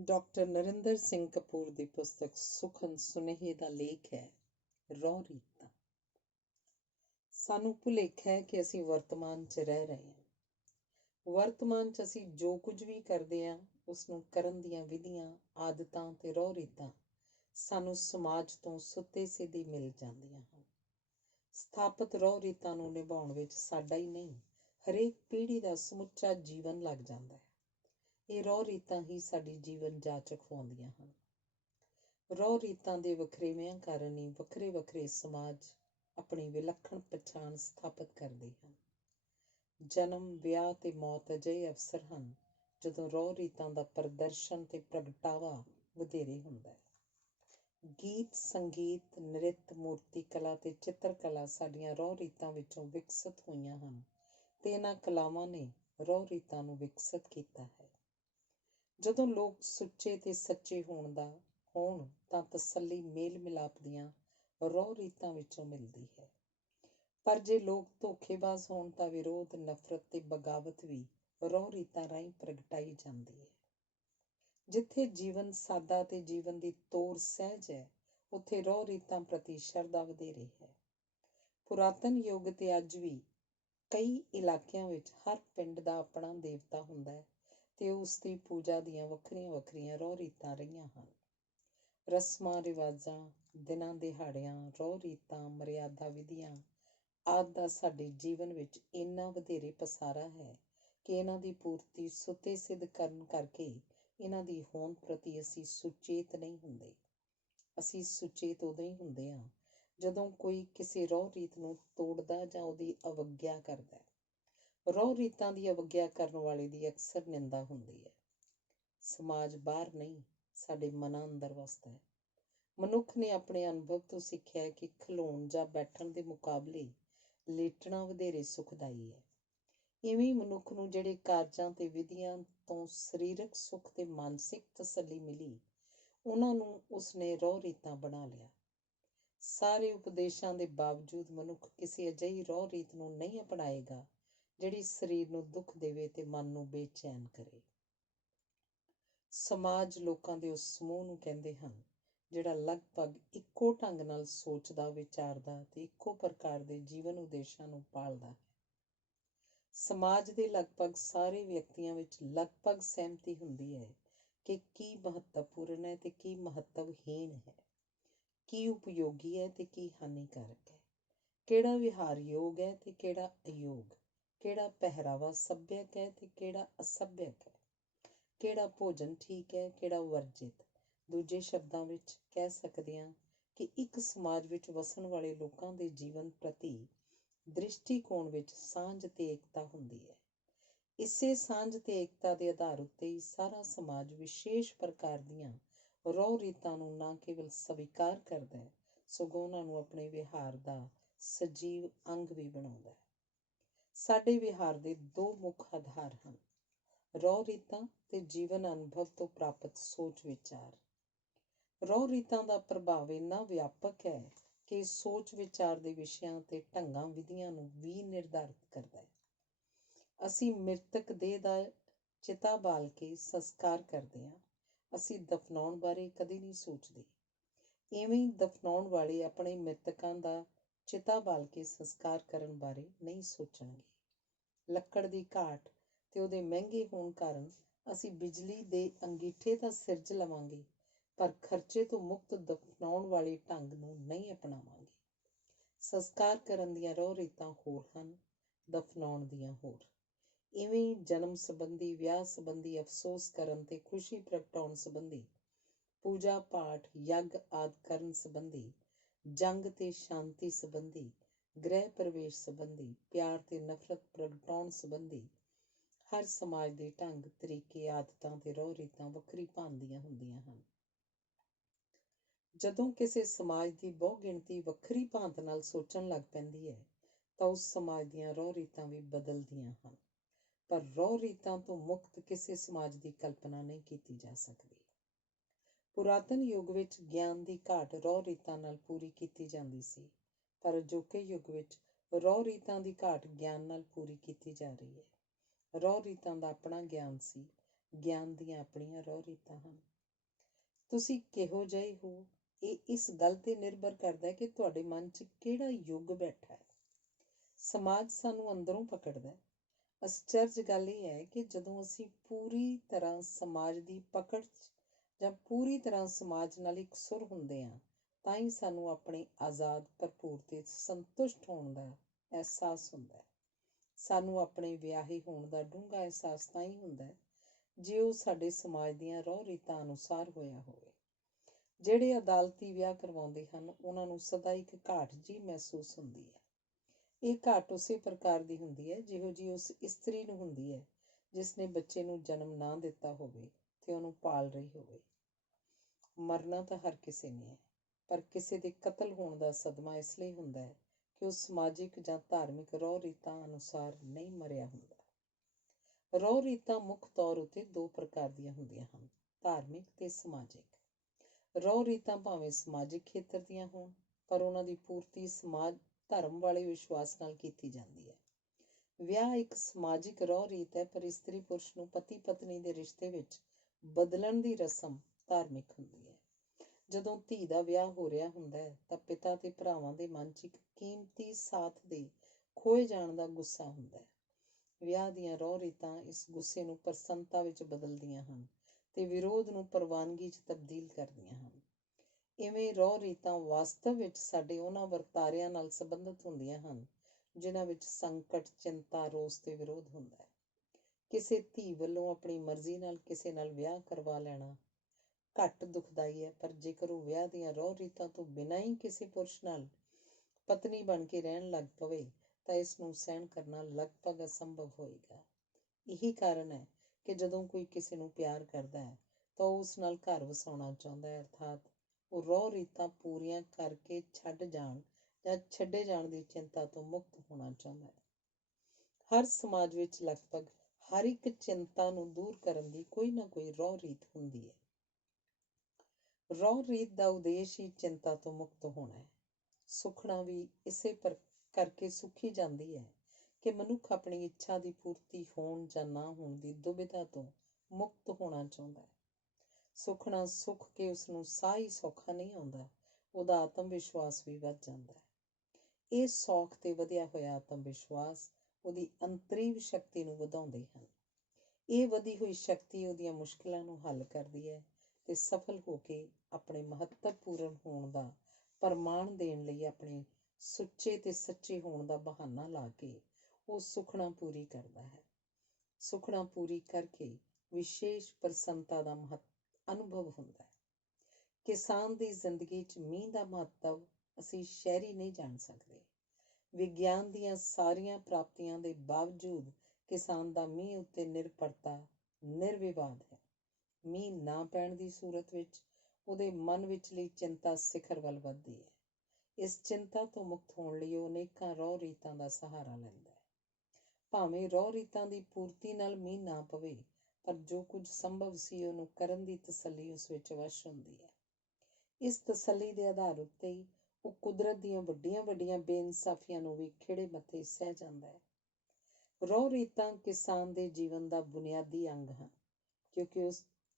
Doctor Narendra Singh Kapoor ਦੀ ਪੁਸਤਕ ਸੁਖਨ ਸੁਨੇਹੇ ਦਾ ਲੇਖ ਹੈ ਰਹੁ ਰੀਤਾਂ। ਸਾਨੂੰ ਭੁਲੇਖਾ ਹੈ ਕਿ ਅਸੀਂ ਵਰਤਮਾਨ 'ਚ ਰਹਿ ਰਹੇ ਹਾਂ। ਵਰਤਮਾਨ 'ਚ ਅਸੀਂ ਜੋ ਕੁਝ ਵੀ ਕਰਦੇ ਹਾਂ ਉਸ ਨੂੰ ਕਰਨ ਦੀਆਂ ਵਿਧੀਆਂ, ਆਦਤਾਂ ਤੇ ਰਹੁ ਰੀਤਾਂ ਸਾਨੂੰ ਸਮਾਜ ਤੋਂ ਸੁੱਤੇ ਸਿੱਧੀ ਮਿਲ ਜਾਂਦੀਆਂ ਹਨ। ਸਥਾਪਿਤ ਰਹੁ ਰੀਤਾਂ ਨੂੰ ਨਿਭਾਉਣ ਵਿੱਚ ਸਾਡਾ ਹੀ ਨਹੀਂ, ਹਰੇਕ ਪੀੜ੍ਹੀ ਦਾ ਸਮੁੱਚਾ ਜੀਵਨ ਲੱਗ ਜਾਂਦਾ ਹੈ। ਇਹ ਰਹੁ ਰੀਤਾਂ ਹੀ ਸਾਡੀ ਜੀਵਨ ਜਾਂਚ ਅਖਵਾਉਂਦੀਆਂ ਹਨ। ਰਹੁ ਰੀਤਾਂ ਦੇ ਵਖਰੇਵਿਆਂ ਕਾਰਨ ਹੀ ਵੱਖਰੇ ਵੱਖਰੇ ਸਮਾਜ ਆਪਣੀ ਵਿਲੱਖਣ ਪਛਾਣ ਸਥਾਪਿਤ ਕਰਦੇ ਹਨ। ਜਨਮ, ਵਿਆਹ ਤੇ ਮੌਤ ਅਜਿਹੇ ਅਵਸਰ ਹਨ ਜਦੋਂ ਰਹੁ ਰੀਤਾਂ ਦਾ ਪ੍ਰਦਰਸ਼ਨ ਤੇ ਪ੍ਰਗਟਾਵਾ ਵਧੇਰੇ ਹੁੰਦਾ ਹੈ। ਗੀਤ, ਸੰਗੀਤ, ਨ੍ਰਿਤ, ਮੂਰਤੀ ਕਲਾ ਤੇ ਚਿੱਤਰਕਲਾ ਸਾਡੀਆਂ ਰਹੁ ਰੀਤਾਂ ਵਿੱਚੋਂ ਵਿਕਸਿਤ ਹੋਈਆਂ ਹਨ ਤੇ ਇਹਨਾਂ ਕਲਾਵਾਂ ਨੇ ਰਹੁ ਰੀਤਾਂ ਨੂੰ ਵਿਕਸਿਤ ਕੀਤਾ ਹੈ। ਜਦੋਂ ਲੋਕ ਸੁੱਚੇ ਤੇ ਸੱਚੇ ਹੋਣ ਤਾਂ ਤਸੱਲੀ ਮੇਲ ਮਿਲਾਪ ਦੀਆਂ ਰਹੁ ਰੀਤਾਂ ਵਿੱਚੋਂ ਮਿਲਦੀ ਹੈ। ਪਰ ਜੇ ਲੋਕ ਧੋਖੇਬਾਜ਼ ਹੋਣ ਤਾਂ ਵਿਰੋਧ, ਨਫ਼ਰਤ ਤੇ ਬਗਾਵਤ ਵੀ ਰਹੁ ਰੀਤਾਂ ਰਾਹੀਂ ਪ੍ਰਗਟਾਈ ਜਾਂਦੀ ਹੈ। ਜਿੱਥੇ ਜੀਵਨ ਸਾਦਾ ਤੇ ਜੀਵਨ ਦੀ ਤੋਰ ਸਹਿਜ ਹੈ, ਉੱਥੇ ਰਹੁ ਰੀਤਾਂ ਪ੍ਰਤੀ ਸ਼ਰਧਾ ਵਧੇਰੇ ਹੈ। ਪੁਰਾਤਨ ਯੁੱਗ ਤੇ ਅੱਜ ਵੀ ਕਈ ਇਲਾਕਿਆਂ ਵਿੱਚ ਹਰ ਪਿੰਡ ਦਾ ਆਪਣਾ ਦੇਵਤਾ ਹੁੰਦਾ ਹੈ ਤੇ ਉਸ ਦੀ ਪੂਜਾ ਦੀਆਂ ਵੱਖਰੀਆਂ ਵੱਖਰੀਆਂ ਰਹੁ ਰੀਤਾਂ ਰਹੀਆਂ ਹਨ। ਰਸਮਾਂ ਰਿਵਾਜ਼ਾਂ, ਦਿਨਾਂ ਦਿਹਾੜਿਆਂ, ਰਹੁ ਰੀਤਾਂ, ਮਰਿਆਦਾ ਵਿਧੀਆਂ ਆਦਿ ਦਾ ਸਾਡੇ ਜੀਵਨ ਵਿੱਚ ਇੰਨਾ ਵਧੇਰੇ ਪਸਾਰਾ ਹੈ ਕਿ ਇਹਨਾਂ ਦੀ ਪੂਰਤੀ ਸੁੱਤੇ ਸਿੱਧ ਕਰਨ ਕਰਕੇ ਇਹਨਾਂ ਦੀ ਹੋਂਦ ਪ੍ਰਤੀ ਅਸੀਂ ਸੁਚੇਤ ਨਹੀਂ ਹੁੰਦੇ। ਅਸੀਂ ਸੁਚੇਤ ਉਦੋਂ ਹੀ ਹੁੰਦੇ ਹਾਂ ਜਦੋਂ ਕੋਈ ਕਿਸੇ ਰਹੁ ਰੀਤ ਨੂੰ ਤੋੜਦਾ ਜਾਂ ਉਹਦੀ ਅਵੱਗਿਆ ਕਰਦਾ ਹੈ। ਰਹੁ ਰੀਤਾਂ ਦੀ ਅਵੱਗਿਆ ਕਰਨ ਵਾਲੇ ਦੀ ਅਕਸਰ ਨਿੰਦਾ ਹੁੰਦੀ ਹੈ। ਸਮਾਜ ਬਾਹਰ ਨਹੀਂ, ਸਾਡੇ ਮਨਾਂ ਅੰਦਰ ਵਸਦਾ ਹੈ। ਮਨੁੱਖ ਨੇ ਆਪਣੇ ਅਨੁਭਵ ਤੋਂ ਸਿੱਖਿਆ ਹੈ ਕਿ ਖਲੋਣ ਜਾਂ ਬੈਠਣ ਦੇ ਮੁਕਾਬਲੇ ਲੇਟਣਾ ਵਧੇਰੇ ਸੁਖਦਾਈ ਹੈ। ਇਵੇਂ ਹੀ ਮਨੁੱਖ ਨੂੰ ਜਿਹੜੇ ਕਾਰਜਾਂ ਤੇ ਵਿਧੀਆਂ ਤੋਂ ਸਰੀਰਕ ਸੁੱਖ ਤੇ ਮਾਨਸਿਕ ਤਸੱਲੀ ਮਿਲੀ, ਉਹਨਾਂ ਨੂੰ ਉਸਨੇ ਰਹੁ ਰੀਤਾਂ ਬਣਾ ਲਿਆ। ਸਾਰੇ ਉਪਦੇਸ਼ਾਂ ਦੇ ਬਾਵਜੂਦ ਮਨੁੱਖ ਕਿਸੇ ਅਜਿਹੀ ਰਹੁ ਰੀਤ ਨੂੰ ਨਹੀਂ ਅਪਣਾਏਗਾ ਜਿਹੜੀ ਸਰੀਰ ਨੂੰ ਦੁੱਖ ਦੇਵੇ ਤੇ ਮਨ ਨੂੰ ਬੇਚੈਨ ਕਰੇ। ਸਮਾਜ ਲੋਕਾਂ ਦੇ ਉਸ ਸਮੂਹ ਨੂੰ ਕਹਿੰਦੇ ਹਨ ਜਿਹੜਾ ਲਗਭਗ ਇੱਕੋ ਢੰਗ ਨਾਲ ਸੋਚਦਾ, ਵਿਚਾਰਦਾ ਤੇ ਇੱਕੋ ਪ੍ਰਕਾਰ ਦੇ ਜੀਵਨ ਉਦੇਸ਼ਾਂ ਨੂੰ ਪਾਲਦਾ ਹੈ। ਸਮਾਜ ਦੇ ਲਗਭਗ ਸਾਰੇ ਵਿਅਕਤੀਆਂ ਵਿੱਚ ਲਗਭਗ ਸਹਿਮਤੀ ਹੁੰਦੀ ਹੈ ਕਿ ਕੀ ਮਹੱਤਵਪੂਰਨ ਹੈ ਤੇ ਕੀ ਮਹੱਤਵਹੀਣ ਹੈ, ਕੀ ਉਪਯੋਗੀ ਹੈ ਤੇ ਕੀ ਹਾਨੀਕਾਰਕ ਹੈ, ਕਿਹੜਾ ਵਿਹਾਰਯੋਗ ਹੈ ਤੇ ਕਿਹੜਾ ਅਯੋਗ, ਕਿਹੜਾ ਪਹਿਰਾਵਾ ਸੱਭਿਅਕ ਹੈ ਤੇ ਕਿਹੜਾ ਅਸੱਭਿਅਕ ਹੈ, ਕਿਹੜਾ ਭੋਜਨ ਠੀਕ ਹੈ, ਕਿਹੜਾ ਵਰਜਿਤ। ਦੂਜੇ ਸ਼ਬਦਾਂ ਵਿੱਚ ਕਹਿ ਸਕਦੇ ਹਾਂ ਕਿ ਇੱਕ ਸਮਾਜ ਵਿੱਚ ਵਸਣ ਵਾਲੇ ਲੋਕਾਂ ਦੇ ਜੀਵਨ ਪ੍ਰਤੀ ਦ੍ਰਿਸ਼ਟੀਕੋਣ ਵਿੱਚ ਸਾਂਝ ਤੇ ਏਕਤਾ ਹੁੰਦੀ ਹੈ। ਇਸੇ ਸਾਂਝ ਤੇ ਏਕਤਾ ਦੇ ਆਧਾਰ ਉੱਤੇ ਹੀ ਸਾਰਾ ਸਮਾਜ ਵਿਸ਼ੇਸ਼ ਪ੍ਰਕਾਰ ਦੀਆਂ ਰਹੁ ਰੀਤਾਂ ਨੂੰ ਨਾ ਕੇਵਲ ਸਵੀਕਾਰ ਕਰਦਾ ਹੈ, ਸਗੋਂ ਉਹਨਾਂ ਨੂੰ ਆਪਣੇ ਵਿਹਾਰ ਦਾ ਸਜੀਵ ਅੰਗ ਵੀ ਬਣਾਉਂਦਾ ਹੈ। ਸਾਡੇ ਵਿਹਾਰ ਦੇ ਦੋ ਮੁੱਖ ਆਧਾਰ ਹਨ, ਰਹੁ ਰੀਤਾਂ ਤੇ ਜੀਵਨ ਅਨੁਭਵ ਤੋਂ ਪ੍ਰਾਪਤ ਸੋਚ ਵਿਚਾਰ। ਰਹੁ ਰੀਤਾਂ ਦਾ ਪ੍ਰਭਾਵ ਇੰਨਾ ਵਿਆਪਕ ਹੈ ਕਿ ਸੋਚ ਵਿਚਾਰ ਦੇ ਵਿਸ਼ਿਆਂ ਤੇ ਢੰਗਾਂ ਵਿਧੀਆਂ ਨੂੰ ਵੀ ਨਿਰਧਾਰਿਤ ਕਰਦਾ ਹੈ। ਅਸੀਂ ਮ੍ਰਿਤਕ ਦੇਹ ਦਾ ਚਿਤਾ ਬਾਲ ਕੇ ਸੰਸਕਾਰ ਕਰਦੇ ਹਾਂ, ਅਸੀਂ ਦਫਨਾਉਣ ਬਾਰੇ ਕਦੇ ਨਹੀਂ ਸੋਚਦੇ। ਇਵੇਂ ਹੀ ਦਫਨਾਉਣ ਵਾਲੇ ਆਪਣੇ ਮ੍ਰਿਤਕਾਂ ਦਾ ਚਿਤਾ ਬਾਲ ਕੇ ਸੰਸਕਾਰ ਕਰਨ ਬਾਰੇ ਨਹੀਂ ਸੋਚਣਗੇ। ਲੱਕੜ ਦੀ ਘਾਟ ਤੇ ਉਹਦੇ ਮਹਿੰਗੇ ਹੋਣ ਕਾਰਨ ਅਸੀਂ ਬਿਜਲੀ ਦੇ ਅੰਗੀਠੇ ਤਾਂ ਸਿਰਜ ਲਵਾਂਗੇ, ਪਰ ਖਰਚੇ ਤੋਂ ਮੁਕਤ ਦਫਨਾਉਣ ਵਾਲੇ ਢੰਗ ਨੂੰ ਨਹੀਂ ਅਪਣਾਵਾਂਗੇ। ਸੰਸਕਾਰ ਕਰਨ ਦੀਆਂ ਰਹੁ ਰੀਤਾਂ ਹੋਰ ਹਨ, ਦਫਨਾਉਣ ਦੀਆਂ ਹੋਰ। ਇਵੇਂ ਹੀ ਜਨਮ ਸੰਬੰਧੀ, ਵਿਆਹ ਸੰਬੰਧੀ, ਅਫਸੋਸ ਕਰਨ ਤੇ ਖੁਸ਼ੀ ਪ੍ਰਗਟਾਉਣ ਸੰਬੰਧੀ, ਪੂਜਾ ਪਾਠ, ਯੱਗ ਆਦਿ ਕਰਨ ਸੰਬੰਧੀ, ਜੰਗ ਤੇ ਸ਼ਾਂਤੀ ਸੰਬੰਧੀ, ਗ੍ਰਹਿ ਪ੍ਰਵੇਸ਼ ਸੰਬੰਧੀ, ਪਿਆਰ ਤੇ ਨਫ਼ਰਤ ਪ੍ਰਗਟਾਉਣ ਸੰਬੰਧੀ ਹਰ ਸਮਾਜ ਦੇ ਢੰਗ, ਤਰੀਕੇ, ਆਦਤਾਂ ਤੇ ਰਹੁ ਰੀਤਾਂ ਵੱਖਰੀ ਭਾਂਤ ਹੁੰਦੀਆਂ ਹਨ। ਜਦੋਂ ਕਿਸੇ ਸਮਾਜ ਦੀ ਬਹੁ ਗਿਣਤੀ ਵੱਖਰੀ ਭਾਂਤ ਨਾਲ ਸੋਚਣ ਲੱਗ ਪੈਂਦੀ ਹੈ ਤਾਂ ਉਸ ਸਮਾਜ ਦੀਆਂ ਰਹੁ ਰੀਤਾਂ ਵੀ ਬਦਲਦੀਆਂ ਹਨ। ਪਰ ਰਹੁ ਰੀਤਾਂ ਤੋਂ ਮੁਕਤ ਕਿਸੇ ਸਮਾਜ ਦੀ ਕਲਪਨਾ ਨਹੀਂ ਕੀਤੀ ਜਾ ਸਕਦੀ। ਪੁਰਾਤਨ ਯੁੱਗ ਵਿੱਚ ਗਿਆਨ ਦੀ ਘਾਟ ਰਹੁ ਰੀਤਾਂ ਨਾਲ ਪੂਰੀ ਕੀਤੀ ਜਾਂਦੀ ਸੀ, ਪਰ ਅਜੋਕੇ ਯੁੱਗ ਵਿੱਚ ਰਹੁ ਰੀਤਾਂ ਦੀ ਘਾਟ ਗਿਆਨ ਨਾਲ ਪੂਰੀ ਕੀਤੀ ਜਾ ਰਹੀ ਹੈ। ਰਹੁ ਰੀਤਾਂ ਦਾ ਆਪਣਾ ਗਿਆਨ ਸੀ, ਗਿਆਨ ਦੀਆਂ ਆਪਣੀਆਂ ਰਹੁ ਰੀਤਾਂ ਹਨ। ਤੁਸੀਂ ਕਿਹੋ ਜਿਹੇ ਹੋ, ਇਹ ਇਸ ਗੱਲ 'ਤੇ ਨਿਰਭਰ ਕਰਦਾ ਹੈ ਕਿ ਤੁਹਾਡੇ ਮਨ 'ਚ ਕਿਹੜਾ ਯੁੱਗ ਬੈਠਾ ਹੈ। ਸਮਾਜ ਸਾਨੂੰ ਅੰਦਰੋਂ ਪਕੜਦਾ ਹੈ। ਅਸਚਰਜ ਗੱਲ ਇਹ ਹੈ ਕਿ ਜਦੋਂ ਅਸੀਂ ਪੂਰੀ ਤਰ੍ਹਾਂ ਸਮਾਜ ਦੀ ਪਕੜ 'ਚ ਜਾਂ ਪੂਰੀ ਤਰ੍ਹਾਂ ਸਮਾਜ ਨਾਲ ਇਕਸੁਰ ਹੁੰਦੇ ਹਾਂ, ਤਾਂ ਹੀ ਸਾਨੂੰ ਆਪਣੇ ਆਜ਼ਾਦ, ਭਰਪੂਰ ਤੇ ਸੰਤੁਸ਼ਟ ਹੋਣ ਦਾ ਅਹਿਸਾਸ ਹੁੰਦਾ ਹੈ। ਸਾਨੂੰ ਆਪਣੇ ਵਿਆਹੇ ਹੋਣ ਦਾ ਡੂੰਘਾ ਅਹਿਸਾਸ ਤਾਂ ਹੀ ਹੁੰਦਾ ਹੈ ਜੇ ਉਹ ਸਾਡੇ ਸਮਾਜ ਦੀਆਂ ਰਹੁ ਰੀਤਾਂ ਅਨੁਸਾਰ ਹੋਇਆ ਹੋਵੇ। ਜਿਹੜੇ ਅਦਾਲਤੀ ਵਿਆਹ ਕਰਵਾਉਂਦੇ ਹਨ, ਉਹਨਾਂ ਨੂੰ ਸਦਾ ਇੱਕ ਘਾਟ ਜਿਹੀ ਮਹਿਸੂਸ ਹੁੰਦੀ ਹੈ। ਇਹ ਘਾਟ ਉਸੇ ਪ੍ਰਕਾਰ ਦੀ ਹੁੰਦੀ ਹੈ ਜਿਹੋ ਜਿਹੀ ਉਸ ਇਸਤਰੀ ਨੂੰ ਹੁੰਦੀ ਹੈ ਜਿਸ ਨੇ ਬੱਚੇ ਨੂੰ ਜਨਮ ਨਾ ਦਿੱਤਾ ਹੋਵੇ ਤੇ ਉਹਨੂੰ ਪਾਲ ਰਹੀ ਹੋਵੇ। ਮਰਨਾ ਤਾਂ ਹਰ ਕਿਸੇ ਨੇ ਹੈ, ਪਰ ਕਿਸੇ ਦੇ ਕਤਲ ਹੋਣ ਦਾ ਸਦਮਾ ਇਸ ਲਈ ਹੁੰਦਾ ਹੈ ਕਿ ਉਹ ਸਮਾਜਿਕ ਜਾਂ ਧਾਰਮਿਕ ਰਹੁ ਰੀਤਾਂ ਅਨੁਸਾਰ ਨਹੀਂ ਮਰਿਆ ਹੁੰਦਾ। ਰਹੁ ਰੀਤਾਂ ਮੁੱਖ ਤੌਰ ਉੱਤੇ ਦੋ ਪ੍ਰਕਾਰ ਦੀਆਂ ਹੁੰਦੀਆਂ ਹਨ, ਧਾਰਮਿਕ ਤੇ ਸਮਾਜਿਕ। ਰਹੁ ਰੀਤਾਂ ਭਾਵੇਂ ਸਮਾਜਿਕ ਖੇਤਰ ਦੀਆਂ ਹੋਣ, ਪਰ ਉਹਨਾਂ ਦੀ ਪੂਰਤੀ ਸਮਾਜ ਧਰਮ ਵਾਲੇ ਵਿਸ਼ਵਾਸ ਨਾਲ ਕੀਤੀ ਜਾਂਦੀ ਹੈ। ਵਿਆਹ ਇੱਕ ਸਮਾਜਿਕ ਰਹੁ ਰੀਤ ਹੈ, ਪਰ ਇਸਤਰੀ ਪੁਰਸ਼ ਨੂੰ ਪਤੀ ਪਤਨੀ ਦੇ ਰਿਸ਼ਤੇ ਵਿੱਚ ਬਦਲਣ ਦੀ ਰਸਮ ਧਾਰਮਿਕ ਹੁੰਦੀ ਹੈ। ਜਦੋਂ ਧੀ ਦਾ ਵਿਆਹ ਹੋ ਰਿਹਾ ਹੁੰਦਾ ਹੈ ਤਾਂ ਪਿਤਾ ਤੇ ਭਰਾਵਾਂ ਦੇ ਮਨ 'ਚ ਇੱਕ ਕੀਮਤੀ ਸਾਥ ਦੇ ਖੋਏ ਜਾਣ ਦਾ ਗੁੱਸਾ ਹੁੰਦਾ ਹੈ। ਵਿਆਹ ਦੀਆਂ ਰਹੁ ਰੀਤਾਂ ਇਸ ਗੁੱਸੇ ਨੂੰ ਪ੍ਰਸੰਨਤਾ ਵਿੱਚ ਬਦਲਦੀਆਂ ਹਨ ਤੇ ਵਿਰੋਧ ਨੂੰ ਪ੍ਰਵਾਨਗੀ 'ਚ ਤਬਦੀਲ ਕਰਦੀਆਂ ਹਨ। ਇਵੇਂ ਰਹੁ ਰੀਤਾਂ ਵਾਸਤਵ ਵਿੱਚ ਸਾਡੇ ਉਹਨਾਂ ਵਰਤਾਰਿਆਂ ਨਾਲ ਸੰਬੰਧਿਤ ਹੁੰਦੀਆਂ ਹਨ ਜਿਨ੍ਹਾਂ ਵਿੱਚ ਸੰਕਟ, ਚਿੰਤਾ, ਰੋਸ ਤੇ ਵਿਰੋਧ ਹੁੰਦਾ ਹੈ। ਕਿਸੇ ਧੀ ਵੱਲੋਂ ਆਪਣੀ ਮਰਜ਼ੀ ਨਾਲ ਕਿਸੇ ਨਾਲ ਵਿਆਹ ਕਰਵਾ ਲੈਣਾ ਘੱਟ ਦੁਖਦਾਈ ਹੈ, ਪਰ ਜੇਕਰ ਉਹ ਵਿਆਹ ਦੀਆਂ ਰਹੁ ਰੀਤਾਂ ਤੋਂ ਬਿਨਾਂ ਹੀ ਕਿਸੇ ਪੁਰਸ਼ ਨਾਲ ਪਤਨੀ ਬਣ ਕੇ ਰਹਿਣ ਲੱਗ ਪਵੇ ਤਾਂ ਇਸ ਨੂੰ ਸਹਿਣ ਕਰਨਾ ਲਗਭਗ ਅਸੰਭਵ ਹੋਏਗਾ। ਇਹੀ ਕਾਰਨ ਹੈ ਕਿ ਜਦੋਂ ਕੋਈ ਕਿਸੇ ਨੂੰ ਪਿਆਰ ਕਰਦਾ ਹੈ ਤਾਂ ਉਹ ਉਸ ਨਾਲ ਘਰ ਵਸਾਉਣਾ ਚਾਹੁੰਦਾ ਹੈ, ਅਰਥਾਤ ਉਹ ਰਹੁ ਰੀਤਾਂ ਪੂਰੀਆਂ ਕਰਕੇ ਛੱਡ ਜਾਣ ਜਾਂ ਛੱਡੇ ਜਾਣ ਦੀ ਚਿੰਤਾ ਤੋਂ ਮੁਕਤ ਹੋਣਾ ਚਾਹੁੰਦਾ ਹੈ। ਹਰ ਸਮਾਜ ਵਿੱਚ ਲਗਭਗ ਹਰ ਇੱਕ ਚਿੰਤਾ ਨੂੰ ਦੂਰ ਕਰਨ ਦੀ ਕੋਈ ਨਾ ਕੋਈ ਰਹੁ ਰੀਤ ਹੁੰਦੀ ਹੈ। ਰਹੁ ਰੀਤ ਦਾ ਉਦੇਸ਼ ਹੀ ਚਿੰਤਾ ਤੋਂ ਮੁਕਤ ਹੋਣਾ ਹੈ। ਸੁਖਣਾ ਵੀ ਇਸੇ ਕਰਕੇ ਸੁਖੀ ਜਾਂਦੀ ਹੈ ਕਿ ਮਨੁੱਖ ਆਪਣੀ ਇੱਛਾ ਦੀ ਪੂਰਤੀ ਹੋਣ ਜਾਂ ਨਾ ਹੋਣ ਦੀ ਦੁਬਿਧਾ ਤੋਂ ਮੁਕਤ ਹੋਣਾ ਚਾਹੁੰਦਾ ਹੈ। ਸੁਖਣਾ ਸੁੱਖ ਕੇ ਉਸਨੂੰ ਸਾਹ ਹੀ ਸੌਖਾ ਨਹੀਂ ਆਉਂਦਾ, ਉਹਦਾ ਆਤਮ ਵਿਸ਼ਵਾਸ ਵੀ ਵੱਧ ਜਾਂਦਾ ਹੈ। ਇਹ ਸੌਖ ਤੇ ਵਧਿਆ ਹੋਇਆ ਆਤਮ ਵਿਸ਼ਵਾਸ ਉਹਦੀ ਅੰਤਰੀਵ ਸ਼ਕਤੀ ਨੂੰ ਵਧਾਉਂਦੇ ਹਨ। ਇਹ ਵਧੀ ਹੋਈ ਸ਼ਕਤੀ ਉਹਦੀਆਂ ਮੁਸ਼ਕਿਲਾਂ ਨੂੰ ਹੱਲ ਕਰਦੀ ਹੈ ਤੇ ਸਫਲ ਹੋ ਕੇ ਆਪਣੇ ਮਹੱਤਵਪੂਰਨ ਹੋਣ ਦਾ ਪ੍ਰਮਾਣ ਦੇਣ ਲਈ ਆਪਣੇ ਸੁੱਚੇ ਤੇ ਸੱਚੇ ਹੋਣ ਦਾ ਬਹਾਨਾ ਲਾ ਕੇ ਉਹ ਸੁਖਣਾ ਪੂਰੀ ਕਰਦਾ ਹੈ। ਸੁਖਣਾ ਪੂਰੀ ਕਰਕੇ ਵਿਸ਼ੇਸ਼ ਪ੍ਰਸੰਨਤਾ ਦਾ ਅਨੁਭਵ ਹੁੰਦਾ ਹੈ। ਕਿਸਾਨ ਦੀ ਜ਼ਿੰਦਗੀ 'ਚ ਮੀਂਹ ਦਾ ਮਹੱਤਵ ਅਸੀਂ ਸ਼ਹਿਰੀ ਨਹੀਂ ਜਾਣ ਸਕਦੇ। ਵਿਗਿਆਨ ਦੀਆਂ ਸਾਰੀਆਂ ਪ੍ਰਾਪਤੀਆਂ ਦੇ ਬਾਵਜੂਦ ਕਿਸਾਨ ਦਾ ਮੀਂਹ ਉੱਤੇ ਨਿਰਭਰਤਾ ਨਿਰਵਿਵਾਦ ਹੈ। ਮੀਂਹ ਨਾ ਪੈਣ ਦੀ ਸੂਰਤ ਵਿੱਚ ਉਹਦੇ ਮਨ ਵਿਚਲੀ ਚਿੰਤਾ ਸਿਖਰ ਵੱਲ ਵੱਧਦੀ ਹੈ। ਇਸ ਚਿੰਤਾ ਤੋਂ ਮੁਕਤ ਹੋਣ ਲਈ ਉਹ ਅਨੇਕਾਂ ਰਹੁ ਰੀਤਾਂ ਦਾ ਸਹਾਰਾ ਲੈਂਦਾ ਹੈ। ਭਾਵੇਂ ਰਹੁ ਰੀਤਾਂ ਦੀ ਪੂਰਤੀ ਨਾਲ ਮੀਂਹ ਨਾ ਪਵੇ, ਪਰ ਜੋ ਕੁਝ ਸੰਭਵ ਸੀ ਉਹਨੂੰ ਕਰਨ ਦੀ ਤਸੱਲੀ ਉਸ ਵਿੱਚ ਵਸ਼ ਹੁੰਦੀ ਹੈ। ਇਸ ਤਸੱਲੀ ਦੇ ਆਧਾਰ ਉੱਤੇ ਹੀ ਉਹ ਕੁਦਰਤ ਦੀਆਂ ਵੱਡੀਆਂ ਵੱਡੀਆਂ ਬੇਇਨਸਾਫੀਆਂ ਨੂੰ ਵੀ ਖਿੜੇ ਮੱਥੇ ਸਹਿ ਜਾਂਦਾ ਹੈ। ਰਹੁ ਰੀਤਾਂ ਕਿਸਾਨ ਦੇ ਜੀਵਨ ਦਾ ਬੁਨਿਆਦੀ ਅੰਗ ਹਨ, ਕਿਉਂਕਿ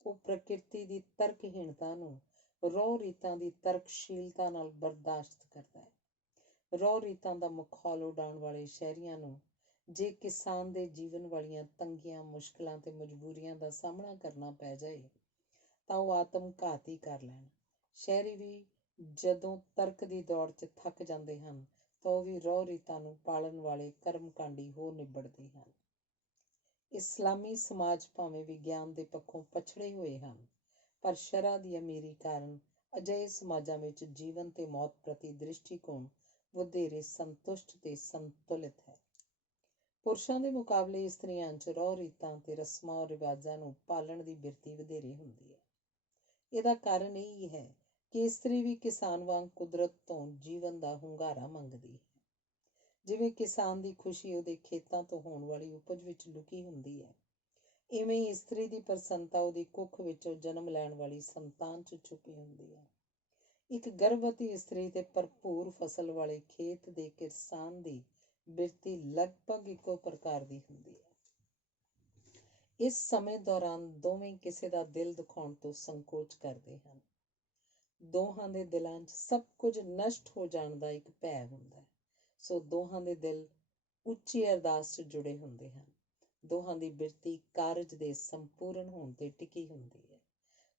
ਉਹ ਪ੍ਰਕਿਰਤੀ ਦੀ ਤਰਕਹੀਣਤਾ ਨੂੰ ਰਹੁ ਰੀਤਾਂ ਦੀ ਤਰਕਸ਼ੀਲਤਾ ਨਾਲ ਬਰਦਾਸ਼ਤ ਕਰਦਾ ਹੈ। ਰਹੁ ਰੀਤਾਂ ਦਾ ਮਖੌਲ ਉਡਾਉਣ ਵਾਲੇ ਸ਼ਹਿਰੀਆਂ ਨੂੰ ਜੇ ਕਿਸਾਨ ਦੇ ਜੀਵਨ ਵਾਲੀਆਂ ਤੰਗੀਆਂ, ਮੁਸ਼ਕਿਲਾਂ ਤੇ ਮਜਬੂਰੀਆਂ ਦਾ ਸਾਹਮਣਾ ਕਰਨਾ ਪੈ ਜਾਏ ਤਾਂ ਉਹ ਆਤਮਘਾਤੀ ਕਰ ਲੈਣ। ਸ਼ਹਿਰੀ ਵੀ ਜਦੋਂ ਤਰਕ ਦੀ ਦੌੜ 'ਚ ਥੱਕ ਜਾਂਦੇ ਹਨ ਤਾਂ ਉਹ ਵੀ ਰਹੁ ਰੀਤਾਂ ਨੂੰ ਪਾਲਣ ਵਾਲੇ ਕਰਮਕਾਂਡੀ ਹੋ ਨਿਬੜਦੇ ਹਨ। ਇਸਲਾਮੀ ਸਮਾਜ ਭਾਵੇਂ ਵਿਗਿਆਨ ਦੇ ਪੱਖੋਂ ਪਛੜੇ ਹੋਏ ਹਨ, ਪਰ ਸ਼ਰਅ ਦੀ ਅਮੀਰੀ ਕਾਰਨ ਅਜਿਹੇ ਸਮਾਜਾਂ ਵਿੱਚ ਜੀਵਨ ਤੇ ਮੌਤ ਪ੍ਰਤੀ ਦ੍ਰਿਸ਼ਟੀਕੋਣ ਵਧੇਰੇ ਸੰਤੁਸ਼ਟ ਤੇ ਸੰਤੁਲਿਤ ਹੈ। ਪੁਰਸ਼ਾਂ ਦੇ ਮੁਕਾਬਲੇ ਇਸਤਰੀਆਂ 'ਚ ਰਹੁ ਰੀਤਾਂ ਤੇ ਰਸਮਾਂ ਰਿਵਾਜਾਂ ਨੂੰ ਪਾਲਣ ਦੀ ਬਿਰਤੀ ਵਧੇਰੇ ਹੁੰਦੀ ਹੈ। ਇਹਦਾ ਕਾਰਨ ਇਹ ਹੈ ਕਿ ਇਸਤਰੀ ਵੀ ਕਿਸਾਨ ਵਾਂਗ ਕੁਦਰਤ ਤੋਂ ਜੀਵਨ ਦਾ ਹੁੰਗਾਰਾ ਮੰਗਦੀ ਹੈ। ਜਿਵੇਂ ਕਿਸਾਨ ਦੀ ਖੁਸ਼ੀ ਉਹਦੇ ਖੇਤਾਂ ਤੋਂ ਹੋਣ ਵਾਲੀ ਉਪਜ ਵਿੱਚ ਲੁਕੀ ਹੁੰਦੀ ਹੈ, ਇਵੇਂ ਹੀ ਇਸਤਰੀ ਦੀ ਪ੍ਰਸੰਨਤਾ ਉਹਦੀ ਕੁੱਖ ਵਿੱਚੋਂ ਜਨਮ ਲੈਣ ਵਾਲੀ ਸੰਤਾਨ 'ਚ ਛੁਪੀ ਹੁੰਦੀ ਹੈ। ਇੱਕ ਗਰਭਵਤੀ ਇਸਤਰੀ ਤੇ ਭਰਪੂਰ ਫਸਲ ਵਾਲੇ ਖੇਤ ਦੇ ਕਿਸਾਨ ਦੀ ਬਿਰਤੀ ਲਗਭਗ ਇੱਕੋ ਪ੍ਰਕਾਰ ਦੀ ਹੁੰਦੀ ਹੈ। ਇਸ ਸਮੇਂ ਦੌਰਾਨ ਦੋਵੇਂ ਕਿਸੇ ਦਾ ਦਿਲ ਦਿਖਾਉਣ ਤੋਂ ਸੰਕੋਚ ਕਰਦੇ ਹਨ। ਦੋਹਾਂ ਦੇ ਦਿਲਾਂ 'ਚ ਸਭ ਕੁਝ ਨਸ਼ਟ ਹੋ ਜਾਣ ਦਾ ਇੱਕ ਭੈ ਹੁੰਦਾ ਹੈ। ਸੋ ਦੋਹਾਂ ਦੇ ਦਿਲ ਉੱਚੀ ਅਰਦਾਸ 'ਚ ਜੁੜੇ ਹੁੰਦੇ ਹਨ। ਦੋਹਾਂ ਦੀ ਬਿਰਤੀ ਕਾਰਜ ਦੇ ਸੰਪੂਰਨ ਹੋਣ 'ਤੇ ਟਿਕੀ ਹੁੰਦੀ ਹੈ।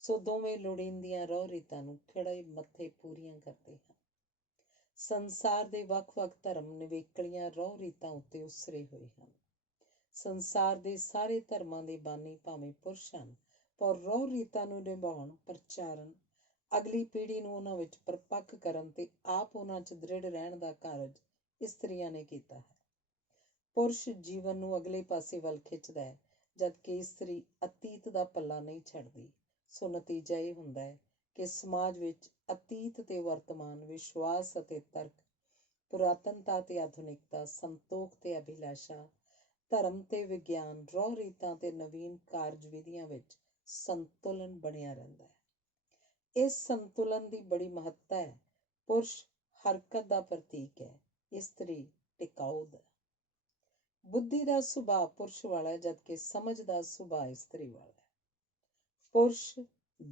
ਸੋ ਦੋਵੇਂ ਲੋੜੀਂਦੀਆਂ ਰਹੁ ਰੀਤਾਂ ਨੂੰ ਖਿੜੇ ਮੱਥੇ ਪੂਰੀਆਂ ਕਰਦੇ ਹਨ। ਸੰਸਾਰ ਦੇ ਵੱਖ-ਵੱਖ ਧਰਮ ਨਿਵੇਕਲੀਆਂ ਰਹੁ ਰੀਤਾਂ ਉੱਤੇ ਉਸਰੇ ਹੋਏ ਹਨ। ਸੰਸਾਰ ਦੇ ਸਾਰੇ ਧਰਮਾਂ ਦੇ ਬਾਨੀ ਭਾਵੇਂ ਪੁਰਸ਼ ਹਨ, ਪਰ ਰਹੁ ਰੀਤਾਂ ਨੂੰ ਨਿਭਾਉਣ, ਪ੍ਰਚਾਰਨ, ਅਗਲੀ ਪੀੜ੍ਹੀ ਨੂੰ ਉਹਨਾਂ ਵਿੱਚ ਪਰਪੱਕ ਕਰਨ ਤੇ ਆਪ ਉਹਨਾਂ 'ਚ ਦ੍ਰਿੜ ਰਹਿਣ ਦਾ ਕਾਰਜ ਇਸਤਰੀਆਂ ਨੇ ਕੀਤਾ ਹੈ। ਪੁਰਸ਼ ਜੀਵਨ ਨੂੰ ਅਗਲੇ ਪਾਸੇ ਵੱਲ ਖਿੱਚਦਾ ਹੈ, ਜਦਕਿ ਇਸਤਰੀ ਅਤੀਤ ਦਾ ਪੱਲਾ ਨਹੀਂ ਛੱਡਦੀ। ਸੋ ਨਤੀਜਾ ਇਹ ਹੁੰਦਾ ਹੈ ਕਿ ਸਮਾਜ ਵਿੱਚ ਅਤੀਤ ਤੇ ਵਰਤਮਾਨ, ਵਿਸ਼ਵਾਸ ਅਤੇ ਤਰਕ, ਪੁਰਾਤਨਤਾ ਤੇ ਆਧੁਨਿਕਤਾ, ਸੰਤੋਖ ਤੇ ਅਭਿਲਾਸ਼ਾ, ਧਰਮ ਤੇ ਵਿਗਿਆਨ, ਰਹੁ ਰੀਤਾਂ ਤੇ ਨਵੀਨ ਕਾਰਜ ਵਿਧੀਆਂ ਵਿੱਚ ਸੰਤੁਲਨ ਬਣਿਆ ਰਹਿੰਦਾ ਹੈ। ਇਸ ਸੰਤੁਲਨ ਦੀ ਬੜੀ ਮਹੱਤਤਾ ਹੈ। ਪੁਰਸ਼ ਹਰਕਤ ਦਾ ਪ੍ਰਤੀਕ ਹੈ, ਇਸਤਰੀ ਟਿਕਾਊ ਦਾ। ਬੁੱਧੀ ਦਾ ਸੁਭਾਅ ਪੁਰਸ਼ ਵਾਲਾ ਹੈ, ਜਦਕਿ ਸਮਝ ਦਾ ਸੁਭਾਅ ਇਸਤਰੀ ਵਾਲਾ ਹੈ। ਪੁਰਸ਼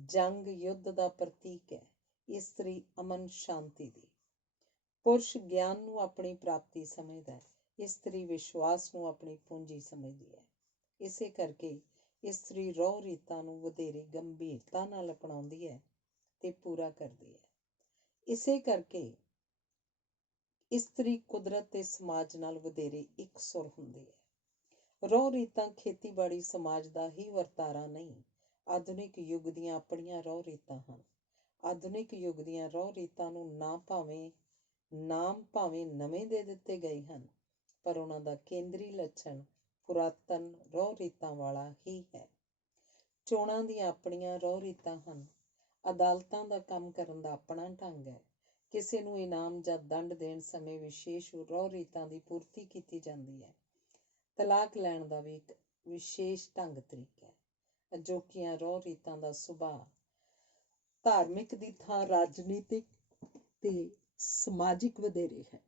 ਜੰਗ ਯੁੱਧ ਦਾ ਪ੍ਰਤੀਕ ਹੈ, ਇਸਤਰੀ ਅਮਨ ਸ਼ਾਂਤੀ ਦੀ। ਪੁਰਸ਼ ਗਿਆਨ ਨੂੰ ਆਪਣੀ ਪ੍ਰਾਪਤੀ ਸਮਝਦਾ ਹੈ, ਇਸਤਰੀ ਵਿਸ਼ਵਾਸ ਨੂੰ ਆਪਣੀ ਪੂੰਜੀ ਸਮਝਦੀ ਹੈ। ਇਸੇ ਕਰਕੇ ਇਸਤਰੀ ਰਹੁ ਰੀਤਾਂ ਨੂੰ ਵਧੇਰੇ ਗੰਭੀਰਤਾ ਨਾਲ ਅਪਣਾਉਂਦੀ ਹੈ ਤੇ ਪੂਰਾ ਕਰਦੀ ਹੈ। ਇਸੇ ਕਰਕੇ ਇਸਤਰੀ ਕੁਦਰਤ ਤੇ ਸਮਾਜ ਨਾਲ ਵਧੇਰੇ ਇਕਸੁਰ ਹੁੰਦੀ ਹੈ। ਰਹੁ ਰੀਤਾਂ ਖੇਤੀਬਾੜੀ ਸਮਾਜ ਦਾ ਹੀ ਵਰਤਾਰਾ ਨਹੀਂ, ਆਧੁਨਿਕ ਯੁੱਗ ਦੀਆਂ ਆਪਣੀਆਂ ਰਹੁ ਰੀਤਾਂ ਹਨ। ਆਧੁਨਿਕ ਯੁੱਗ ਦੀਆਂ ਰਹੁ ਰੀਤਾਂ ਨੂੰ ਨਾਮ ਭਾਵੇਂ ਨਵੇਂ ਦੇ ਦਿੱਤੇ ਗਏ ਹਨ, ਪਰ ਉਹਨਾਂ ਦਾ ਕੇਂਦਰੀ ਲੱਛਣ ਪੁਰਾਤਨ ਰਹੁ ਰੀਤਾਂ ਵਾਲਾ ਹੀ ਹੈ। ਚੋਣਾਂ ਦੀਆਂ ਆਪਣੀਆਂ ਰਹੁ ਰੀਤਾਂ ਹਨ। ਅਦਾਲਤਾਂ ਦਾ ਕੰਮ ਕਰਨ ਦਾ ਆਪਣਾ ਢੰਗ ਹੈ। ਕਿਸੇ ਨੂੰ ਇਨਾਮ ਜਾਂ ਦੰਡ ਦੇਣ ਸਮੇਂ ਵਿਸ਼ੇਸ਼ ਰਹੁ ਰੀਤਾਂ ਦੀ ਪੂਰਤੀ ਕੀਤੀ ਜਾਂਦੀ ਹੈ। ਤਲਾਕ ਲੈਣ ਦਾ ਵੀ ਇੱਕ ਵਿਸ਼ੇਸ਼ ਢੰਗ ਤਰੀਕਾ ਹੈ। ਅਜੋਕੀਆਂ ਰਹੁ ਰੀਤਾਂ ਦਾ ਸੁਭਾਅ ਧਾਰਮਿਕ ਦੀ ਥਾਂ ਰਾਜਨੀਤਿਕ ਤੇ ਸਮਾਜਿਕ ਵਧੇਰੇ ਹੈ।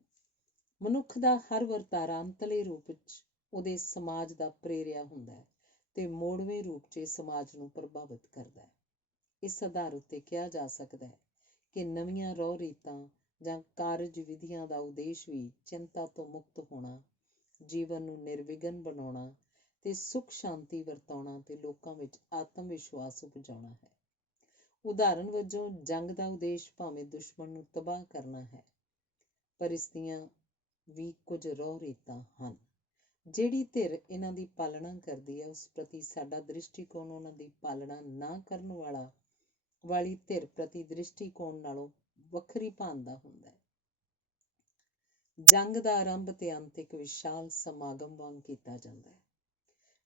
ਮਨੁੱਖ ਦਾ ਹਰ ਵਰਤਾਰਾ ਅੰਤਲੇ ਰੂਪ ਵਿੱਚ ਉਹਦੇ ਸਮਾਜ ਦਾ ਪ੍ਰੇਰਿਆ ਹੁੰਦਾ ਹੈ ਤੇ ਮੋੜਵੇਂ ਰੂਪ 'ਚ ਸਮਾਜ ਨੂੰ ਪ੍ਰਭਾਵਿਤ ਕਰਦਾ ਹੈ। ਇਸ ਆਧਾਰ ਉੱਤੇ ਕਿਹਾ ਜਾ ਸਕਦਾ ਹੈ ਕਿ ਨਵੀਆਂ ਰਹੁ ਰੀਤਾਂ ਜਾਂ ਕਾਰਜ ਵਿਧੀਆਂ ਦਾ ਉਦੇਸ਼ ਵੀ ਚਿੰਤਾ ਤੋਂ ਮੁਕਤ ਹੋਣਾ, ਜੀਵਨ ਨੂੰ ਨਿਰਵਿਘਨ ਬਣਾਉਣਾ ਤੇ ਸੁੱਖ ਸ਼ਾਂਤੀ ਵਰਤਾਉਣਾ ਤੇ ਲੋਕਾਂ ਵਿੱਚ ਆਤਮ ਵਿਸ਼ਵਾਸ ਉਪਜਾਉਣਾ ਹੈ। ਉਦਾਹਰਨ ਵਜੋਂ ਜੰਗ ਦਾ ਉਦੇਸ਼ ਭਾਵੇਂ ਦੁਸ਼ਮਣ ਨੂੰ ਤਬਾਹ ਕਰਨਾ ਹੈ, ਪਰ ਇਸ ਦੀਆਂ ਵੀ ਕੁਝ ਰਹੁ ਰੀਤਾਂ ਹਨ। ਜਿਹੜੀ ਧਿਰ ਇਹਨਾਂ ਦੀ ਪਾਲਣਾ ਕਰਦੀ ਹੈ, ਉਸ ਪ੍ਰਤੀ ਸਾਡਾ ਦ੍ਰਿਸ਼ਟੀਕੋਣ ਉਹਨਾਂ ਦੀ ਪਾਲਣਾ ਨਾ ਕਰਨ ਵਾਲੀ ਧਿਰ ਪ੍ਰਤੀ ਦ੍ਰਿਸ਼ਟੀਕੋਣ ਨਾਲੋਂ ਵੱਖਰੀ ਭਾਂਤ ਦਾ ਹੁੰਦਾ ਹੈ। ਜੰਗ ਦਾ ਆਰੰਭ ਤੇ ਅੰਤ ਇੱਕ ਵਿਸ਼ਾਲ ਸਮਾਗਮ ਵਾਂਗ ਕੀਤਾ ਜਾਂਦਾ ਹੈ।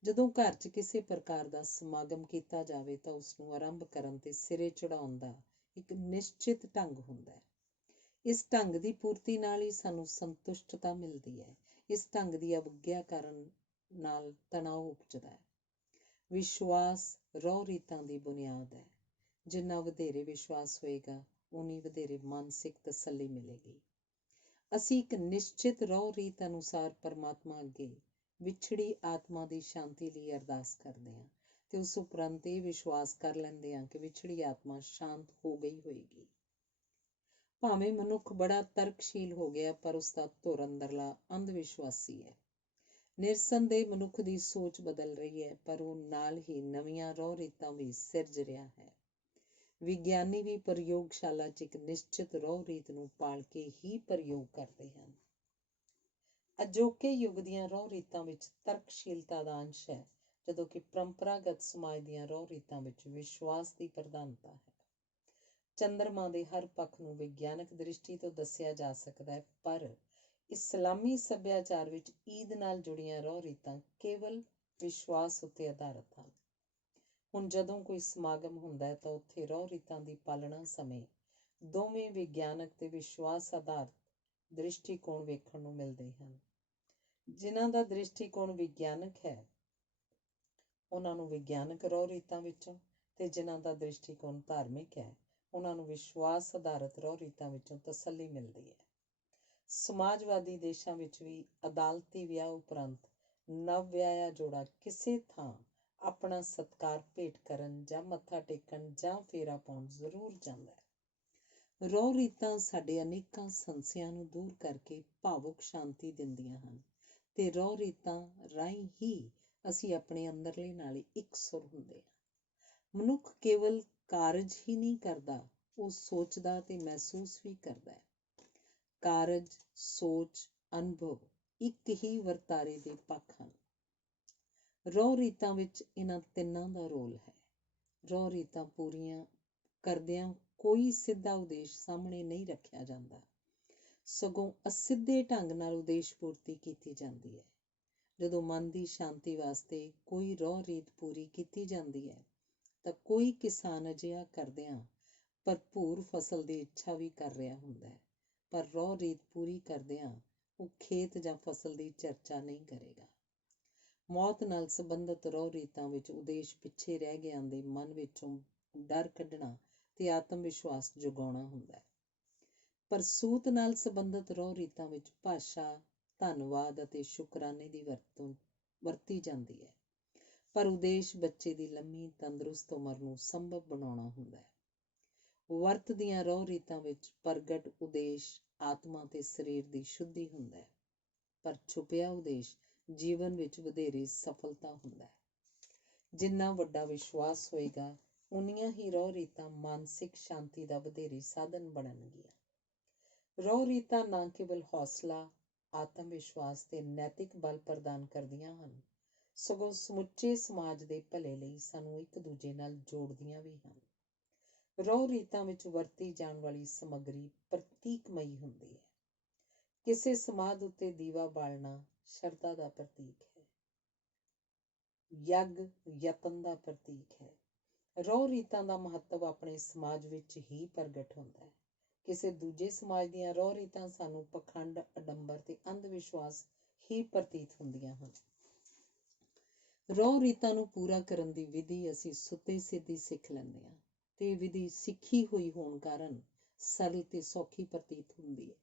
ਜਦੋਂ ਘਰ 'ਚ ਕਿਸੇ ਪ੍ਰਕਾਰ ਦਾ ਸਮਾਗਮ ਕੀਤਾ ਜਾਵੇ ਤਾਂ ਉਸਨੂੰ ਆਰੰਭ ਕਰਨ ਤੇ ਸਿਰੇ ਚੜਾਉਣ ਦਾ ਇੱਕ ਨਿਸ਼ਚਿਤ ਢੰਗ ਹੁੰਦਾ ਹੈ। ਇਸ ਢੰਗ ਦੀ ਪੂਰਤੀ ਨਾਲ ਹੀ ਸਾਨੂੰ ਸੰਤੁਸ਼ਟਤਾ ਮਿਲਦੀ ਹੈ। ਇਸ ਢੰਗ ਦੀ ਅਵਗਿਆ ਕਰਨ ਨਾਲ ਤਣਾਅ ਉਪਜਦਾ ਹੈ। ਵਿਸ਼ਵਾਸ ਰਹੁ ਰੀਤਾਂ ਦੀ ਬੁਨਿਆਦ ਹੈ। ਜਿੰਨਾ ਵਧੇਰੇ ਵਿਸ਼ਵਾਸ ਹੋਏਗਾ, ਉਨੀ ਵਧੇਰੇ ਮਾਨਸਿਕ ਤਸੱਲੀ ਮਿਲੇਗੀ। ਅਸੀਂ ਇੱਕ ਨਿਸ਼ਚਿਤ ਰਹੁ ਰੀਤ ਅਨੁਸਾਰ ਪਰਮਾਤਮਾ ਅੱਗੇ ਵਿਛੜੀ ਆਤਮਾ ਦੀ ਸ਼ਾਂਤੀ ਲਈ ਅਰਦਾਸ ਕਰਦੇ ਹਾਂ ਤੇ ਉਸ ਉਪਰੰਤ ਇਹ ਵਿਸ਼ਵਾਸ ਕਰ ਲੈਂਦੇ ਹਾਂ ਕਿ ਵਿਛੜੀ ਆਤਮਾ ਸ਼ਾਂਤ ਹੋ ਗਈ ਹੋਏਗੀ। ਭਾਵੇਂ ਮਨੁੱਖ ਬੜਾ ਤਰਕਸ਼ੀਲ ਹੋ ਗਿਆ, ਪਰ ਉਸਦਾ ਧੁਰ ਅੰਦਰਲਾ ਅੰਧ ਵਿਸ਼ਵਾਸੀ ਹੈ। ਨਿਰਸੰਦੇਹ ਮਨੁੱਖ ਦੀ ਸੋਚ ਬਦਲ ਰਹੀ ਹੈ, ਪਰ ਉਹ ਨਾਲ ਹੀ ਨਵੀਆਂ ਰਹੁ ਰੀਤਾਂ ਵੀ ਸਿਰਜ ਰਿਹਾ ਹੈ। ਵਿਗਿਆਨੀ ਵੀ ਪ੍ਰਯੋਗਸ਼ਾਲਾ 'ਚ ਇੱਕ ਨਿਸ਼ਚਿਤ ਰਹੁ ਰੀਤ ਨੂੰ ਪਾਲ ਕੇ ਹੀ ਪ੍ਰਯੋਗ ਕਰਦੇ ਹਨ। ਅਜੋਕੇ ਯੁੱਗ ਦੀਆਂ ਰਹੁ ਰੀਤਾਂ ਵਿੱਚ ਤਰਕਸ਼ੀਲਤਾ ਦਾ ਅੰਸ਼ ਹੈ, ਜਦੋਂ ਕਿ ਪਰੰਪਰਾਗਤ ਸਮਾਜ ਦੀਆਂ ਰਹੁ ਰੀਤਾਂ ਵਿੱਚ ਵਿਸ਼ਵਾਸ ਦੀ ਪ੍ਰਧਾਨਤਾ ਹੈ। ਚੰਦਰਮਾ ਦੇ ਹਰ ਪੱਖ ਨੂੰ ਵਿਗਿਆਨਕ ਦ੍ਰਿਸ਼ਟੀ ਤੋਂ ਦੱਸਿਆ ਜਾ ਸਕਦਾ ਹੈ, ਪਰ ਇਸਲਾਮੀ ਸੱਭਿਆਚਾਰ ਵਿੱਚ ਈਦ ਨਾਲ ਜੁੜੀਆਂ ਰਹੁ ਰੀਤਾਂ ਕੇਵਲ ਵਿਸ਼ਵਾਸ ਉੱਤੇ ਆਧਾਰਿਤ ਹਨ। ਹੁਣ ਜਦੋਂ ਕੋਈ ਸਮਾਗਮ ਹੁੰਦਾ ਹੈ ਤਾਂ ਉੱਥੇ ਰਹੁ ਰੀਤਾਂ ਦੀ ਪਾਲਣਾ ਸਮੇਂ ਦੋਵੇਂ ਵਿਗਿਆਨਕ ਤੇ ਵਿਸ਼ਵਾਸ ਆਧਾਰਿਤ ਦ੍ਰਿਸ਼ਟੀਕੋਣ ਵੇਖਣ ਨੂੰ ਮਿਲਦੇ ਹਨ। ਜਿਨ੍ਹਾਂ ਦਾ ਦ੍ਰਿਸ਼ਟੀਕੋਣ ਵਿਗਿਆਨਕ ਹੈ, ਉਹਨਾਂ ਨੂੰ ਵਿਗਿਆਨਕ ਰਹੁ ਰੀਤਾਂ ਵਿੱਚੋਂ, ਤੇ ਜਿਨ੍ਹਾਂ ਦਾ ਦ੍ਰਿਸ਼ਟੀਕੋਣ ਧਾਰਮਿਕ ਹੈ, ਉਹਨਾਂ ਨੂੰ ਵਿਸ਼ਵਾਸ ਆਧਾਰਿਤ ਰਹੁ ਰੀਤਾਂ ਵਿੱਚੋਂ ਤਸੱਲੀ ਮਿਲਦੀ ਹੈ। ਸਮਾਜਵਾਦੀ ਦੇਸ਼ਾਂ ਵਿੱਚ ਵੀ ਅਦਾਲਤੀ ਵਿਆਹ ਉਪਰੰਤ ਨਵ ਵਿਆਹਿਆ ਜੋੜਾ ਕਿਸੇ ਥਾਂ ਆਪਣਾ ਸਤਿਕਾਰ ਭੇਟ ਕਰਨ ਜਾਂ ਮੱਥਾ ਟੇਕਣ ਜਾਂ ਫੇਰਾ ਪਾਉਣ ਜ਼ਰੂਰ ਜਾਂਦਾ ਹੈ। ਰਹੁ ਰੀਤਾਂ ਸਾਡੇ ਅਨੇਕਾਂ ਸੰਸ਼ਿਆਂ ਨੂੰ ਦੂਰ ਕਰਕੇ ਭਾਵੁਕ ਸ਼ਾਂਤੀ ਦਿੰਦੀਆਂ ਹਨ ਤੇ ਰਹੁ ਰੀਤਾਂ ਰਾਹੀਂ ਹੀ ਅਸੀਂ ਆਪਣੇ ਅੰਦਰਲੇ ਨਾਲ ਇੱਕ ਸੁਰ ਹੁੰਦੇ ਹਾਂ। ਮਨੁੱਖ ਕੇਵਲ ਕਾਰਜ ਹੀ ਨਹੀਂ ਕਰਦਾ, ਉਹ ਸੋਚਦਾ ਤੇ ਮਹਿਸੂਸ ਵੀ ਕਰਦਾ ਹੈ। ਕਾਰਜ, ਸੋਚ, ਅਨੁਭਵ ਇੱਕ ਹੀ ਵਰਤਾਰੇ ਦੇ ਪੱਖ ਹਨ। ਰਹੁ ਰੀਤਾਂ ਵਿੱਚ ਇਹਨਾਂ ਤਿੰਨਾਂ ਦਾ ਰੋਲ ਹੈ। ਰਹੁ ਰੀਤਾਂ ਪੂਰੀਆਂ ਕਰਦਿਆਂ ਕੋਈ ਸਿੱਧਾ ਉਦੇਸ਼ ਸਾਹਮਣੇ ਨਹੀਂ ਰੱਖਿਆ ਜਾਂਦਾ, ਸਗੋਂ ਅਸਿੱਧੇ ਢੰਗ ਨਾਲ ਉਦੇਸ਼ ਪੂਰਤੀ ਕੀਤੀ ਜਾਂਦੀ ਹੈ। ਜਦੋਂ ਮਨ ਦੀ ਸ਼ਾਂਤੀ ਵਾਸਤੇ ਕੋਈ ਰਹੁ ਰੀਤ ਪੂਰੀ ਕੀਤੀ ਜਾਂਦੀ ਹੈ ਤਾਂ ਕੋਈ ਕਿਸਾਨ ਅਜਿਹਾ ਕਰਦਿਆਂ ਭਰਪੂਰ ਫਸਲ ਦੀ ਇੱਛਾ ਵੀ ਕਰ ਰਿਹਾ ਹੁੰਦਾ ਹੈ, ਪਰ ਰਹੁ ਰੀਤ ਪੂਰੀ ਕਰਦਿਆਂ ਉਹ ਖੇਤ ਜਾਂ ਫਸਲ ਦੀ ਚਰਚਾ ਨਹੀਂ ਕਰੇਗਾ। ਮੌਤ ਨਾਲ ਸੰਬੰਧਿਤ ਰਹੁ ਰੀਤਾਂ ਵਿੱਚ ਉਦੇਸ਼ ਪਿੱਛੇ ਰਹਿ ਗਿਆਂ ਦੇ ਮਨ ਵਿੱਚੋਂ ਡਰ ਕੱਢਣਾ ਤੇ ਆਤਮ ਵਿਸ਼ਵਾਸ ਜਗਾਉਣਾ ਹੁੰਦਾ ਹੈ। ਪਰ ਸੂਤ ਨਾਲ ਸੰਬੰਧਿਤ ਰਹੁ ਰੀਤਾਂ ਵਿੱਚ ਭਾਸ਼ਾ, ਧੰਨਵਾਦ ਅਤੇ ਸ਼ੁਕਰਾਨੇ ਦੀ ਵਰਤੀ ਜਾਂਦੀ ਹੈ, ਪਰ ਉਦੇਸ਼ ਬੱਚੇ ਦੀ ਲੰਮੀ ਤੰਦਰੁਸਤ ਉਮਰ ਨੂੰ ਸੰਭਵ ਬਣਾਉਣਾ ਹੁੰਦਾ ਹੈ। ਵਰਤ ਦੀਆਂ ਰਹੁ ਰੀਤਾਂ ਵਿੱਚ ਪ੍ਰਗਟ ਉਦੇਸ਼ ਆਤਮਾ ਤੇ ਸਰੀਰ ਦੀ ਸ਼ੁੱਧੀ ਹੁੰਦਾ ਹੈ, ਪਰ ਛੁਪਿਆ ਉਦੇਸ਼ ਜੀਵਨ ਵਿੱਚ ਵਧੇਰੇ ਸਫਲਤਾ ਹੁੰਦਾ ਹੈ। ਜਿੰਨਾ ਵੱਡਾ ਵਿਸ਼ਵਾਸ ਹੋਏਗਾ, ਉਨੀਆਂ ਹੀ ਰਹੁ ਰੀਤਾਂ ਮਾਨਸਿਕ ਸ਼ਾਂਤੀ ਦਾ ਵਧੇਰੇ ਸਾਧਨ ਬਣਨਗੀਆਂ। ਰਹੁ ਰੀਤਾਂ ਨਾ ਕੇਵਲ ਹੌਸਲਾ, ਆਤਮ ਵਿਸ਼ਵਾਸ ਤੇ ਨੈਤਿਕ ਬਲ ਪ੍ਰਦਾਨ ਕਰਦੀਆਂ ਹਨ, ਸਗੋਂ ਸਮੁੱਚੇ ਸਮਾਜ ਦੇ ਭਲੇ ਲਈ ਸਾਨੂੰ ਇੱਕ ਦੂਜੇ ਨਾਲ ਜੋੜਦੀਆਂ ਵੀ ਹਨ। ਰਹੁ ਰੀਤਾਂ ਵਿੱਚ ਵਰਤੀ ਜਾਣ ਵਾਲੀ ਸਮੱਗਰੀ ਪ੍ਰਤੀਕਮਈ ਹੁੰਦੀ ਹੈ। ਕਿਸੇ ਸਮਾਧ ਉੱਤੇ ਦੀਵਾ ਬਾਲਣਾ ਸ਼ਰਧਾ ਦਾ ਪ੍ਰਤੀਕ ਹੈ, ਯੱਗ ਯਤਨ ਦਾ ਪ੍ਰਤੀਕ ਹੈ। ਰਹੁ ਰੀਤਾਂ ਦਾ ਮਹੱਤਵ ਆਪਣੇ ਸਮਾਜ ਵਿੱਚ ਹੀ ਪ੍ਰਗਟ ਹੁੰਦਾ ਹੈ। ਕਿਸੇ ਦੂਜੇ ਸਮਾਜ ਦੀਆਂ ਰਹੁ ਰੀਤਾਂ ਸਾਨੂੰ ਪਖੰਡ, ਅਡੰਬਰ ਤੇ ਅੰਧ ਵਿਸ਼ਵਾਸ ਹੀ ਪ੍ਰਤੀਤ ਹੁੰਦੀਆਂ ਹਨ। ਰਹੁ ਰੀਤਾਂ ਨੂੰ ਪੂਰਾ ਕਰਨ ਦੀ ਵਿਧੀ ਅਸੀਂ ਸੁੱਤੇ ਸਿੱਧੀ ਸਿੱਖ ਲੈਂਦੇ ਹਾਂ ਤੇ ਇਹ ਵਿਧੀ ਸਿੱਖੀ ਹੋਈ ਹੋਣ ਕਾਰਨ ਸਰਲ ਤੇ ਸੌਖੀ ਪ੍ਰਤੀਤ ਹੁੰਦੀ ਹੈ।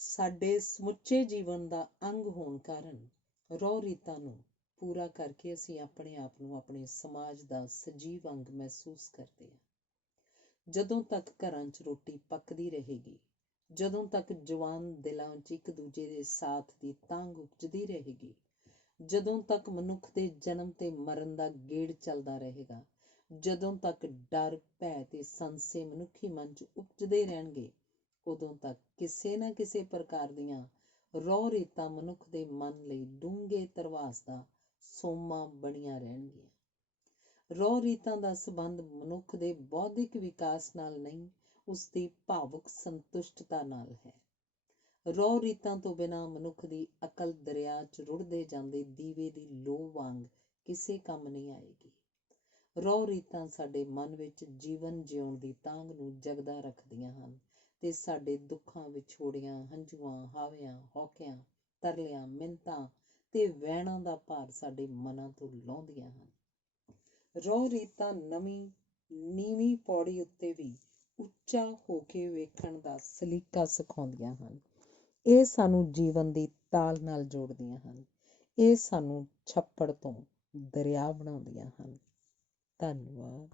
ਸਾਡੇ ਸਮੁੱਚੇ ਜੀਵਨ ਦਾ ਅੰਗ ਹੋਣ ਕਾਰਨ ਰਹੁ ਰੀਤਾਂ ਨੂੰ ਪੂਰਾ ਕਰਕੇ ਅਸੀਂ ਆਪਣੇ ਆਪ ਨੂੰ ਆਪਣੇ ਸਮਾਜ ਦਾ ਸਜੀਵ ਅੰਗ ਮਹਿਸੂਸ ਕਰਦੇ ਹਾਂ। ਜਦੋਂ ਤੱਕ ਘਰਾਂ 'ਚ ਰੋਟੀ ਪੱਕਦੀ ਰਹੇਗੀ, ਜਦੋਂ ਤੱਕ ਜਵਾਨ ਦਿਲਾਂ 'ਚ ਇੱਕ ਦੂਜੇ ਦੇ ਸਾਥ ਦੀ ਤਾਂਘ ਉਪਜਦੀ ਰਹੇਗੀ, ਜਦੋਂ ਤੱਕ ਮਨੁੱਖ ਦੇ ਜਨਮ ਤੇ ਮਰਨ ਦਾ ਗੇੜ ਚੱਲਦਾ ਰਹੇਗਾ, ਜਦੋਂ ਤੱਕ ਡਰ, ਭੈ ਤੇ ਸੰਸ਼ੇ ਮਨੁੱਖੀ ਮਨ 'ਚ ਉਪਜਦੇ ਰਹਿਣਗੇ, ਉਦੋਂ ਤੱਕ ਕਿਸੇ ਨਾ ਕਿਸੇ ਪ੍ਰਕਾਰ ਦੀਆਂ ਰਹੁ ਰੀਤਾਂ ਮਨੁੱਖ ਦੇ ਮਨ ਲਈ ਡੂੰਘੇ ਧਰਵਾਸ ਦਾ ਸੋਮਾ ਬਣੀਆਂ ਰਹਿਣਗੀਆਂ। ਰਹੁ ਰੀਤਾਂ ਦਾ ਸੰਬੰਧ ਮਨੁੱਖ ਦੇ ਬੌਧਿਕ ਵਿਕਾਸ ਨਾਲ ਨਹੀਂ, ਉਸਦੀ ਭਾਵੁਕ ਸੰਤੁਸ਼ਟਤਾ ਨਾਲ ਹੈ। ਰਹੁ ਰੀਤਾਂ ਤੋਂ ਬਿਨਾਂ ਮਨੁੱਖ ਦੀ ਅਕਲ ਦਰਿਆ 'ਚ ਰੁੜ੍ਹਦੇ ਜਾਂਦੇ ਦੀਵੇ ਦੀ ਲੋ ਵਾਂਗ ਕਿਸੇ ਕੰਮ ਨਹੀਂ ਆਏਗੀ। ਰਹੁ ਰੀਤਾਂ ਸਾਡੇ ਮਨ ਵਿੱਚ ਜੀਵਨ ਜਿਉਣ ਦੀ ਤਾਂਘ ਨੂੰ ਜਗਦਾ ਰੱਖਦੀਆਂ ਹਨ ਤੇ ਸਾਡੇ ਦੁੱਖਾਂ, ਵਿਛੋੜਿਆਂ, ਹੰਝੂਆਂ, ਹਾਵਿਆਂ, ਹੌਕਿਆਂ, ਤਰਲਿਆਂ, ਮਿੰਨਤਾਂ ਤੇ ਵਹਿਣਾਂ ਦਾ ਭਾਰ ਸਾਡੇ ਮਨਾਂ ਤੋਂ ਲਾਹੁੰਦੀਆਂ ਹਨ। ਰਹੁ ਰੀਤਾਂ ਨੀਵੀਂ ਪੌੜੀ ਉੱਤੇ ਵੀ ਉੱਚਾ ਹੋ ਕੇ ਵੇਖਣ ਦਾ ਸਲੀਕਾ ਸਿਖਾਉਂਦੀਆਂ ਹਨ। ਇਹ ਸਾਨੂੰ ਜੀਵਨ ਦੀ ਤਾਲ ਨਾਲ ਜੋੜਦੀਆਂ ਹਨ। ਇਹ ਸਾਨੂੰ ਛੱਪੜ ਤੋਂ ਦਰਿਆ ਬਣਾਉਂਦੀਆਂ ਹਨ। ਧੰਨਵਾਦ।